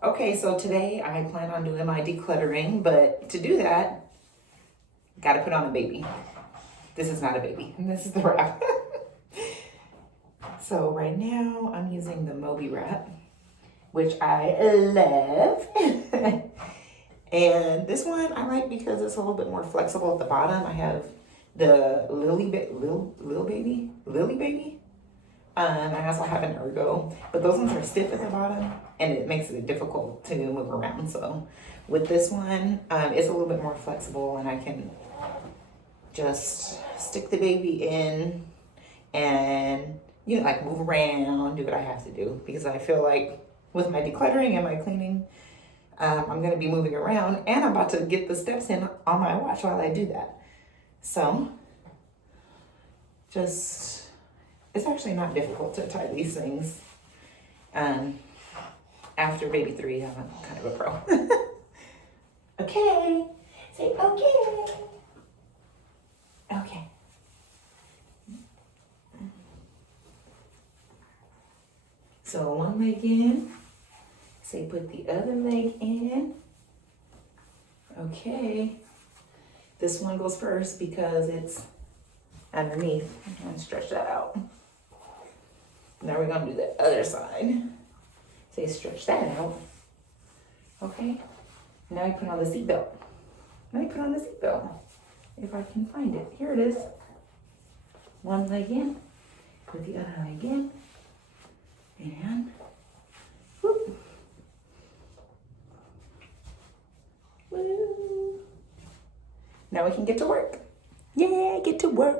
Okay, so today I plan on doing my decluttering, but to do that, gotta put on a baby. This is not a baby, this is the wrap. So right now I'm using the Moby Wrap, which I love. And this one I like because it's a little bit more flexible at the bottom. I have the Lily Baby. I also have an Ergo, but those ones are stiff at the bottom and it makes it difficult to move around. So with this one, it's a little bit more flexible and I can just stick the baby in and, you know, like move around, do what I have to do, because I feel like with my decluttering and my cleaning, I'm going to be moving around and I'm about to get the steps in on my watch while I do that. So just, it's actually not difficult to tie these things. After baby 3, I'm kind of a pro. Okay, say okay. Okay. So one leg in, say put the other leg in. Okay. This one goes first because it's underneath. I'm going to stretch that out. Now we're going to do the other side. Say stretch that out. Okay. Now you put on the seatbelt. If I can find it. Here it is. One leg in. Put the other leg in. And whoop. Woo. Now we can get to work. Yeah, get to work.